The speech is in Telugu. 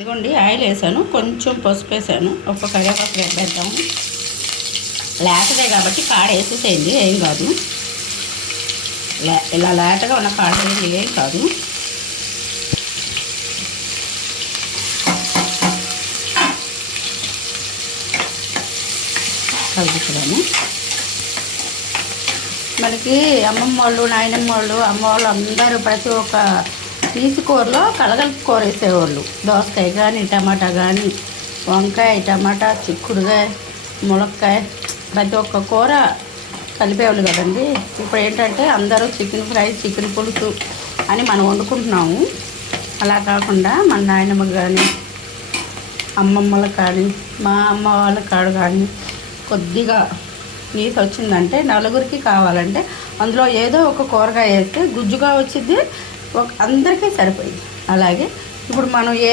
ఇదిగోండి ఆయిల్ వేసాను, కొంచెం పసుపు వేసాను, ఒక కరివేపాకు వేద్దాము. లేతదే కాబట్టి కాడ వేసేసేయండి, ఏం కాదు. ఇలా లేతగా ఉన్న కాడ ఏం కాదు. కలుపుతున్నాను. మనకి అమ్మమ్మ వాళ్ళు, నాయనమ్మ వాళ్ళు, అమ్మ వాళ్ళు అందరూ ప్రతి ఒక్క తీసి కూరలో కలగలుపు కూర వేసేవాళ్ళు. దోసకాయ కానీ, టమాటా కానీ, వంకాయ, టమాటా, చిక్కుడుకాయ, ములక్కాయ, ప్రతి ఒక్క కూర కలిపేవాళ్ళు కదండి. ఇప్పుడు ఏంటంటే అందరూ చికెన్ ఫ్రై, చికెన్ పులుసు అని మనం వండుకుంటున్నాము. అలా కాకుండా మన నాయనమ్మకి కానీ, అమ్మమ్మలకు కానీ, మా అమ్మ వాళ్ళ కాడ కానీ కొద్దిగా నీసు వచ్చిందంటే, నలుగురికి కావాలంటే అందులో ఏదో ఒక కూరగాయ వేస్తే గుజ్జుగా వచ్చింది, అందరికీ సరిపోయింది. అలాగే ఇప్పుడు మనం ఏ